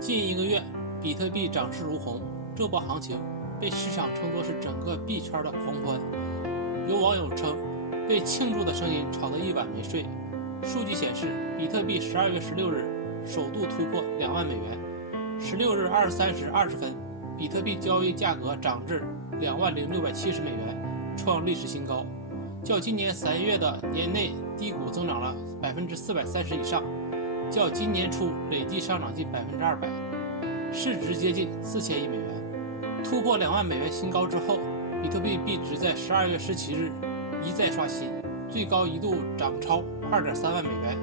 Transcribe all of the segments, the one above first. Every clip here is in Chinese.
近1个月，比特币涨势如虹，这波行情被市场称作是整个币圈的狂欢。有网友称，被庆祝的声音吵得一晚没睡。数据显示，比特币12月16日首度突破2万美元。16日23时20分，比特币交易价格涨至20670美元，创历史新高，较今年3月的年内低谷增长了430%以上，较今年初累计上涨近200%，市值接近4000亿美元。突破2万美元新高之后，比特币币值在12月17日一再刷新，最高一度涨超2.3万美元。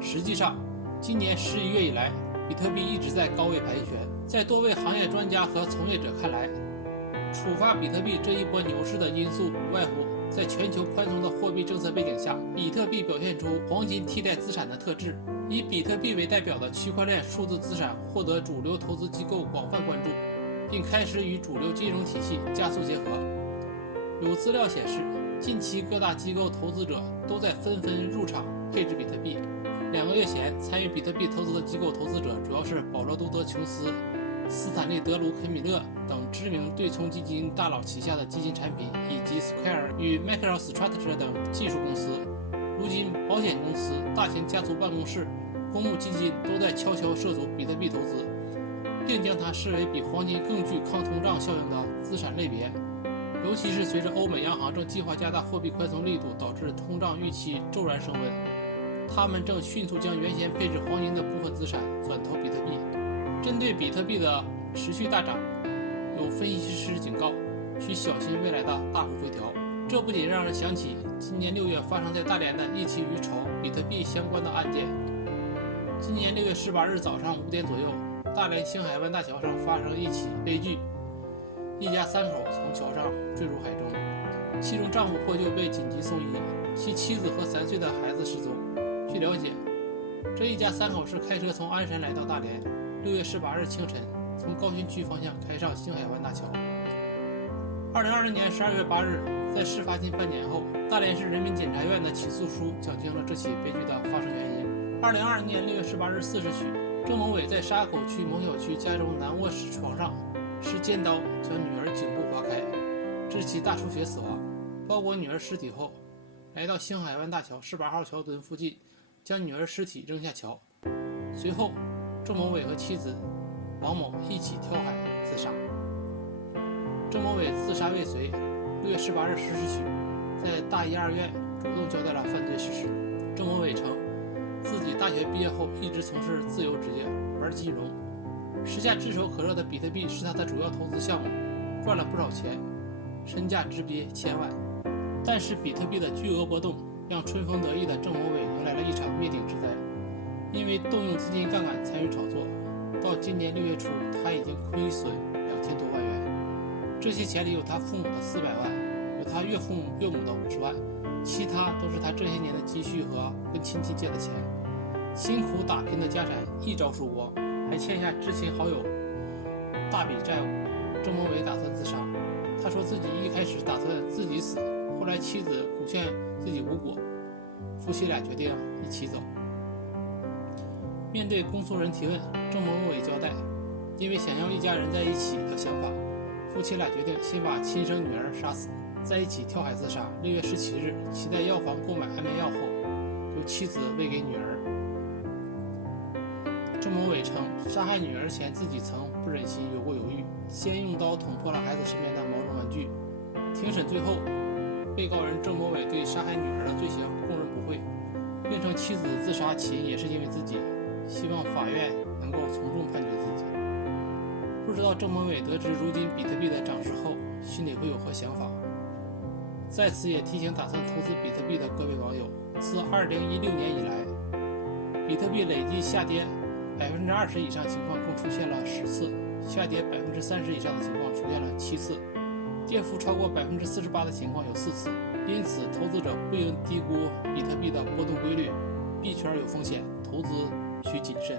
实际上，今年11月以来，比特币一直在高位盘旋。在多位行业专家和从业者看来，触发比特币这一波牛市的因素无外乎在全球宽松的货币政策背景下，比特币表现出黄金替代资产的特质，以比特币为代表的区块链数字资产获得主流投资机构广泛关注，并开始与主流金融体系加速结合。有资料显示，近期各大机构投资者都在纷纷入场配置比特币。2个月前，参与比特币投资的机构投资者主要是保罗·杜德琼斯、斯坦利·德鲁肯米勒等知名对冲基金大佬旗下的基金产品，以及 Square 与 MicroStrategy 等技术公司。如今，保险公司、大型家族办公室、公募基金都在悄悄涉足比特币投资，并将它视为比黄金更具抗通胀效应的资产类别。尤其是随着欧美央行正计划加大货币宽松力度，导致通胀预期骤然升温，他们正迅速将原先配置黄金的部分资产转投比特币。针对比特币的持续大涨，有分析师警告，需小心未来的大幅回调。这不仅让人想起今年6月发生在大连的一起与炒比特币相关的案件。今年6月18日早上5点左右，大连星海湾大桥上发生一起悲剧，一家3口从桥上坠入海中，其中丈夫获救被紧急送医，其妻子和3岁的孩子失踪。据了解，这一家3口是开车从鞍山来到大连，6月18日清晨从高新区方向开上星海湾大桥。2020年12月8日，在事发近半年后，大连市人民检察院的起诉书讲清了这起悲剧的发生原因。2022年6月18日4时许，郑某伟在沙口区某小区家中南卧室床上持尖刀将女儿颈部划开，致其大出血死亡，包裹女儿尸体后，来到星海湾大桥18号桥墩附近，将女儿尸体扔下桥。随后，郑某伟和妻子王某一起跳海自杀。郑某伟自杀未遂，6月18日10时许，在大一二院主动交代了犯罪事实。郑某伟称，自己大学毕业后一直从事自由职业，玩金融，时下炙手可热的比特币是他的主要投资项目，赚了不少钱，身价直逼1000万。但是比特币的巨额波动让春风得意的郑某伟迎来了一场灭顶之灾。因为动用资金杠杆参与炒作，到今年6月初，他已经亏损2000多万元。这些钱里有他父母的400万，有他岳父岳母的50万，其他都是他这些年的积蓄和跟亲戚借的钱。辛苦打拼的家产一朝输光，还欠下至亲好友大笔债务。郑某伟打算自杀，他说自己一开始打算自己死，后来妻子鼓劝自己无果，夫妻俩决定一起走。面对公诉人提问，郑某伟交代，因为想要一家人在一起的想法，夫妻俩决定先把亲生女儿杀死，在一起跳海自杀。6月17日，其在药房购买安眠药后，由妻子喂给女儿。郑某伟称，杀害女儿前自己曾不忍心，有过犹豫，先用刀捅破了孩子身边的毛绒玩具。庭审最后，被告人郑某伟对杀害女儿的罪行供认不讳，并称妻子自杀起因也是因为自己，希望法院能够从重判决自己。不知道郑某伟得知如今比特币的涨势后，心里会有何想法？在此也提醒打算投资比特币的各位网友，自2016年以来，比特币累计下跌20%以上情况共出现了10次，下跌30%以上的情况出现了7次，跌幅超过48%的情况有4次。因此，投资者不应低估比特币的波动规律，币圈有风险，投资需谨慎。